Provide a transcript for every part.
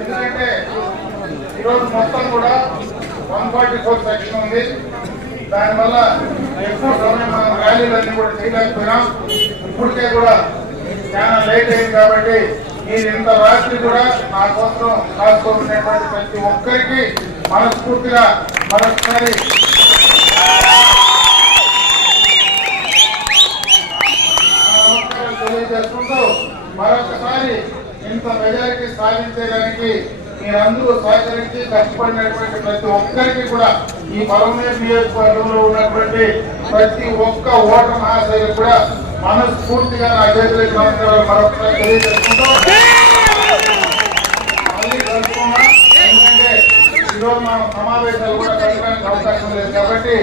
ఎందుకంటే ఈరోజు మొత్తం కూడా 144 సెక్షన్ ఉంది. దానివల్ల ఎక్కువ సమయం మనం ర్యాలీలన్నీ కూడా చేయలేకపోయినాం. ఇప్పటికే కూడా చాలా లేట్ అయింది కాబట్టి మీరు ఇంత రాత్రి కూడా నా కోసం కాసుకోవాల్సినటువంటి ప్రతి ఒక్కరికి మనస్ఫూర్తిగా మరొకసారి తెలియజేసుకుంటూ మరొకసారి ఇంత మెజారిటీ సాధించడానికి మీరందరూ సహకరించి కష్టపడినటువంటి ప్రతి ఒక్కరికి కూడా ఈ పరమేశ్వర నియోజకవర్గంలో ఉన్నటువంటి ప్రతి ఒక్క ఓటర్ మహాశైలు కూడా మనస్ఫూర్తిగా నా చేతులకు నమస్కారాలు మరొకసారి తెలియజేసుకుంటూ మళ్ళీ కలుసుకున్నాం. ఎందుకంటే ఈరోజు మనం సమావేశాలు కూడా పెట్టడానికి అవకాశం లేదు కాబట్టి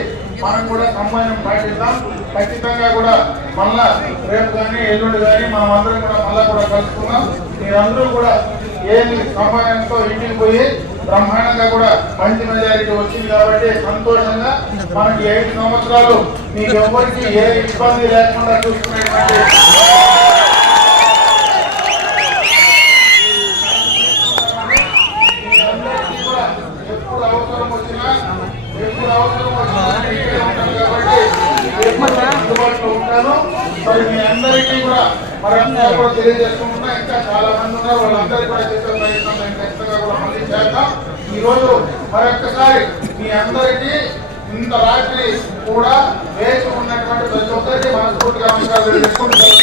మనం కూడా సమన్వయం పాటిద్దాం. ఖచ్చితంగా కూడా మళ్ళా రేపు కానీ ఎల్లుండి కానీ మనం అందరం కూడా మళ్ళా కూడా కలుసుకున్నాం. మీరందరూ కూడా ఏమి సమయంతో ఇంటికి పోయి బ్రహ్మాండంగా కూడా మంచి మెజారిటీ వచ్చింది కాబట్టి సంతోషంగా మనకి 5 సంవత్సరాలు మీకు ఎవరికి ఏ ఇబ్బంది లేకుండా చూసుకునేటువంటి ఎప్పుడు అవసరం వచ్చినా కాబట్టి అందుబాటులో ఉంటాను. మరి మీ అందరికీ కూడా మరంతా కూడా తెలియజేసుకుంటున్నా. ఇంకా చాలా మంది ఉన్నారు, వాళ్ళందరికీ కూడా చేసే ప్రయత్నం మేము ఖచ్చితంగా కూడా మళ్ళీ చేద్దాం. ఈ రోజు మరొక్కసారి మీ అందరికీ ఇంత రాత్రి కూడా వేచి ఉన్నటువంటి ప్రతి ఒక్కరికి మనస్ఫూర్తిగా నమస్కారాలు తెలియజేసుకుంటున్నాం.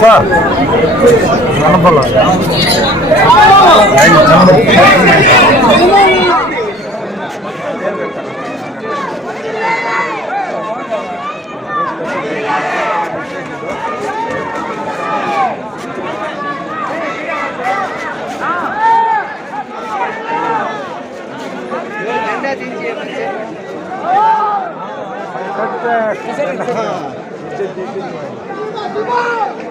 Sir Come on!